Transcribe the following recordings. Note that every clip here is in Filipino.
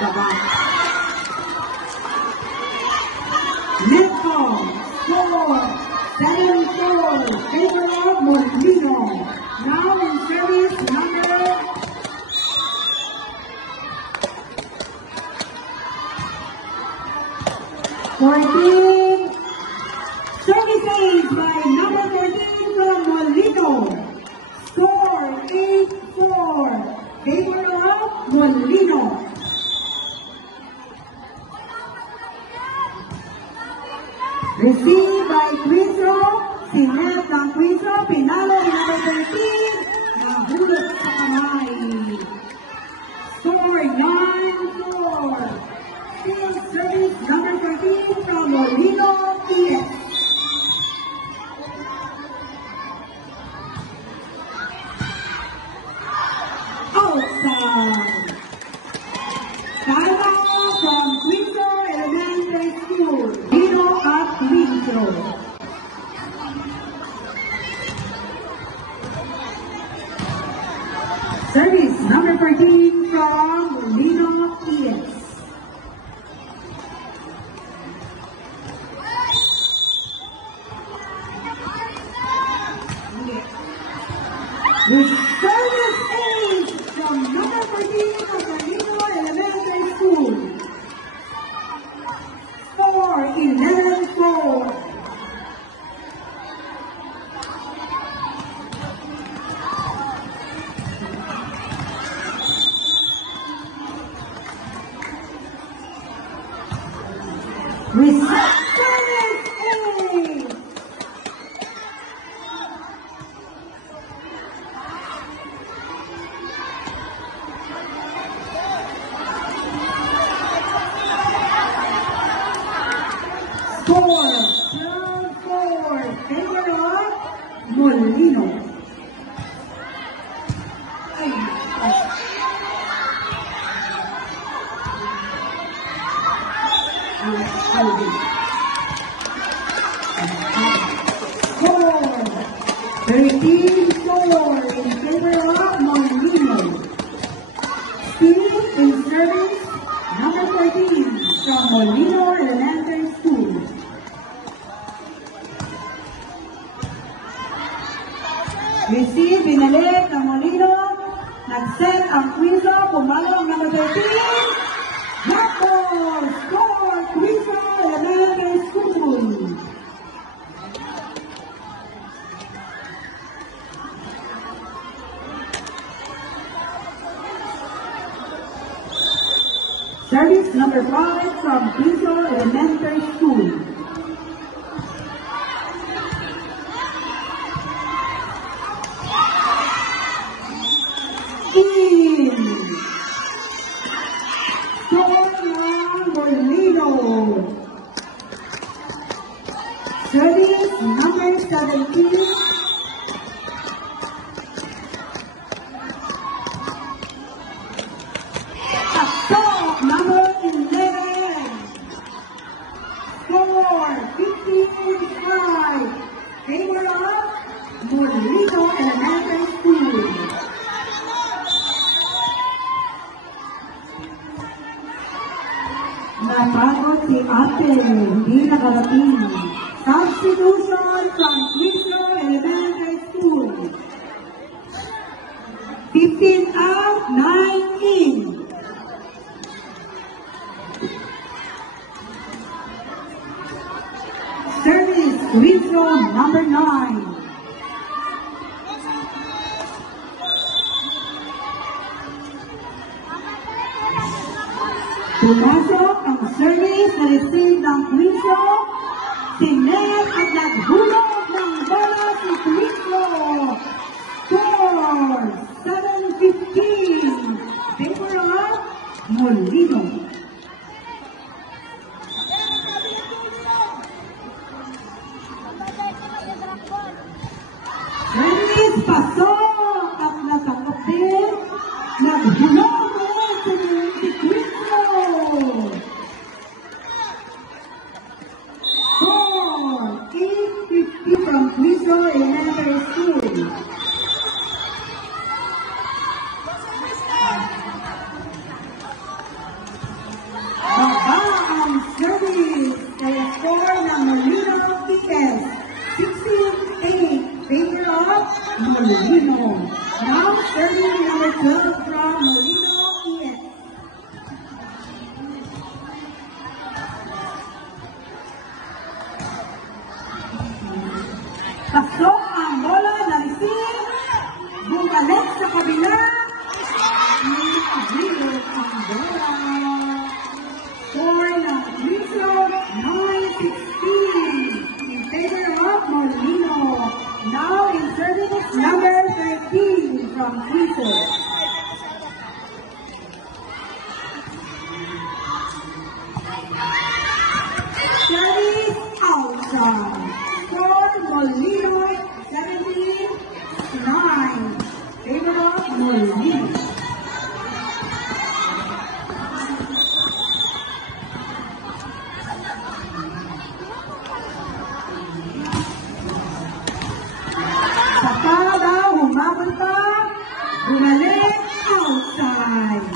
baba. Netcom, score 7-4, favor of Molino. Now in service number 14. Service aid by number 14 from Molino. Score 8-4, favor of Molino. Received by Quizzo, sinet ng Quizzo, pinalo ni number 13, nahulog sa kamay. Score 9-4. Still service number 13 from Molino TS. Outside. Timeout from Quizzo Elementary School. Dino at Quizzo. Service number 13 from Molino TS. With service aid from number 14 of Molino Elementary School. Score 11-4. With service aid. Score 12-4, favor of Molino. Score 13-4 in favor of Molino. Still in service number 14 from Molino Elementary School. Receive, binalik ng Molino. Nag-set ang Quizzo, pumalo ang number 13. Yakol! Score! Quizzo Elementary School. Service number 5 from Quizzo Elementary School. Service number 17. Assault number 11. Score 15-5. Favor of Molino Elementary School. Napagod si ate, hindi nakarating. Substitution from Quizzo Elementary School. 15 out, 9 in. Service Quizzo number 9. Pumasok ang service na receive ng Quizzo. Sinet at naghulog ng bola si Quizzo. Score 7-15. Favor of Molino. Service pasok at natakot din. Naghulog ulit si Quizzo. Score 8-15 from Quizzo Elementary School. Molino. Now serving number 12 from Molino ES. Pasok ang bola na receive. Bumalik sa kabila. Zero ang bola. Score ng Rizzo, 9-16 in favor of Molino. Now in service number 13 from Rizzo. Service outside. Score Molino, 17-9 favor of Molino. Bumalik outside.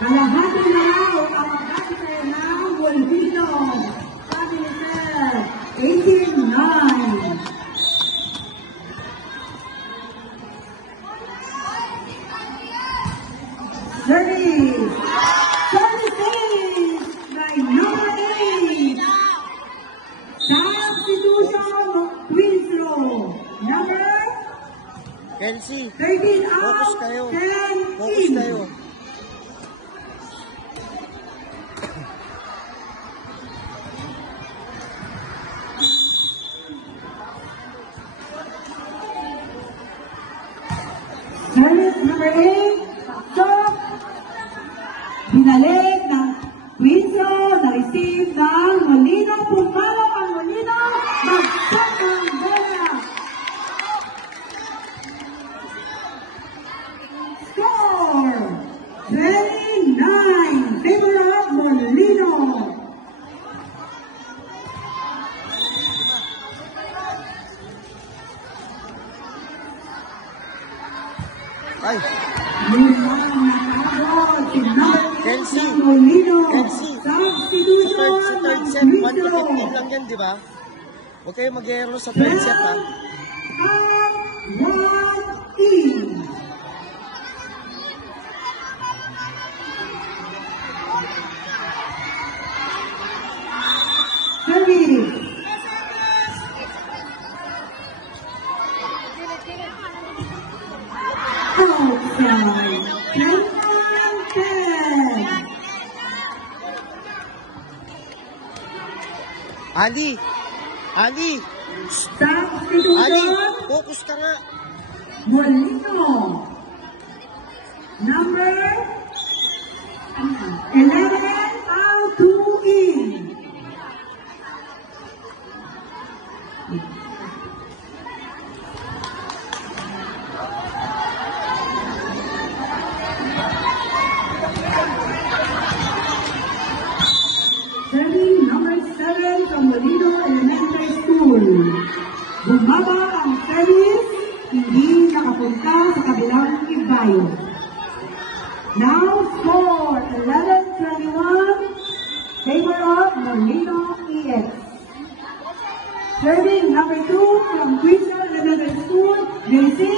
Kalahati na raw ang magkakita ng Molino. Sabi ni Sir, 18-9. Service. Service by number 8. Substitution, Winslow. Number Kelsey, 13 focus out, kayo. 10 Focus in. kayo. Service number 8, stop. Binalik ng Winslow, na-receive ng Molino. Pumalo ang Molino, mag-set ang bola. Score! 29, favor of Molino. Ay, Kelsey, Kelsey, sa third set, 1-15 lang yan, di ba? Huwag kayo mag-aero sa third set, ha? Outside, 10-10. Ali! Ali! Ali! Substitution, Focus ka nga! Molino. Number 11 out, 2 in. Serving number 7 from Molino Elementary School. Bumaba ang service, hindi nakapunta sa kabilang ibayo. Now score 11-21, favor of Molino EX. Serving number 2 from Quezon Elementary School, Daisy